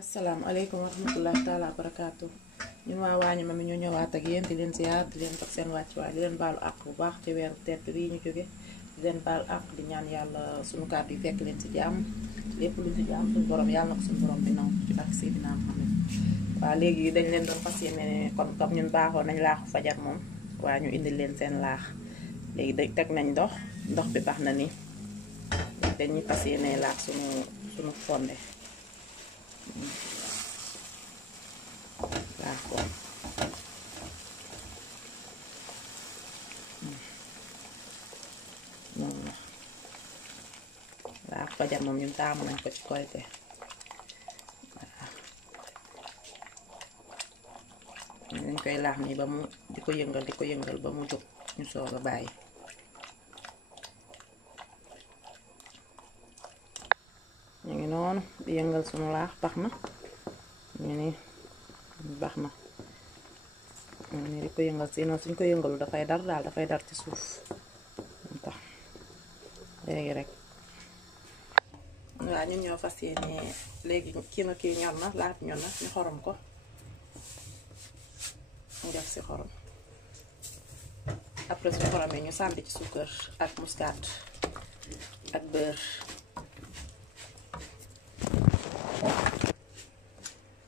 asalaamaaleykum wa rahmatullahi taala wa barakaatu ñun waa waañu ma mi ñu ñëwaat ak yéen di leen ziar di leen toog seen wàccuwaay di leen baalu àq bu baax ci weeru tedd bii ñu jóge di leen baal àq di ñaan yàlla suñu kàddu yi fekk leen ci jàmm lépp luñ ci jàmm suñu borom yàlla na ko suñu borom bi nangu ci barke Seydina Muhammad waaw léegi dañ leen doon fas yéene comme ñun baaxoo nañ laaxu fajar moom waa ñu indi leen seen laax léegi dañ teg nañ ndox bi baax na ni dañuy fas yéene laax suñu fonde laax ko moom laax fajar moom ñun taamu nañ ko ci Korité dañ koy laax nii ba mu di ko yëngal ba mu jóg ñu soog a bàyyi ñu ngi noonu di yëngal suñu laax baax na ñu ni baax na ñu ni di ko yëngal sinon suñ ko yëngalu dafay dar daal dafay dar ci suuf mu tax léegi rek waaw ñun ñoo fas yéene léegi kii ñor na laax ñor na ñu xorom ko ñu def ci xorom après su xoromee ñu sàmbi ci suukar ak muscade ak beurre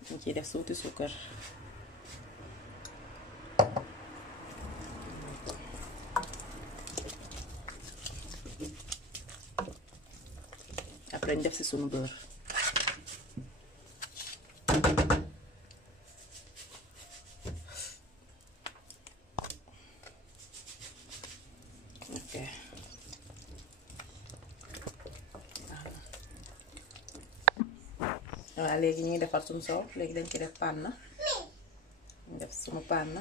ñu ciy def suuti suukar après ñu def ci sunu beurre ok waaw léegi ñu ngi defar suñu soow léegi dañ ci def panna ñu def suñu panna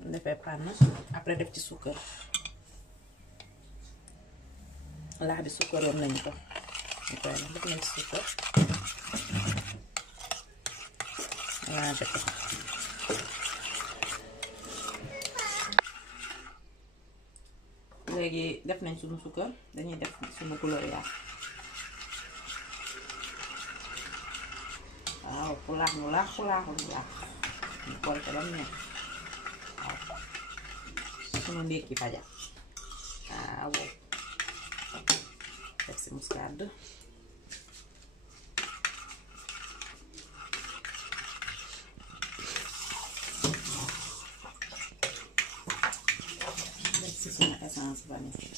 ñu defee panna après def ci suukar laax bi suukaroon nañu ko ñu koy def nañ ci suukar rangé ko léegi def nañ suñu suukar dañuy def suñu gloria waaw ku laax mu laax ku laaxul mu laax ñu Korité ba mu neex waaw suñu ndékki fajar waaw def si muscade def si suñu essence vanille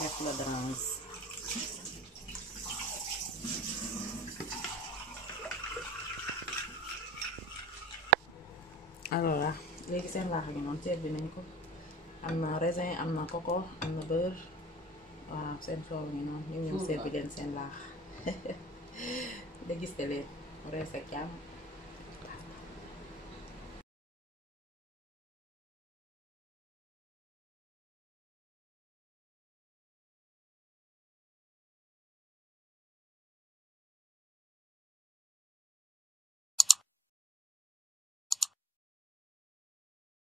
def la drange alors léegi seen laax gi noonu ceeb bi nañ ko am na raisin am na coco am na beurre waaw seen soow ngi noonu ñu ñëw seet bi leen seen laax da gis te leen rees ak jàmm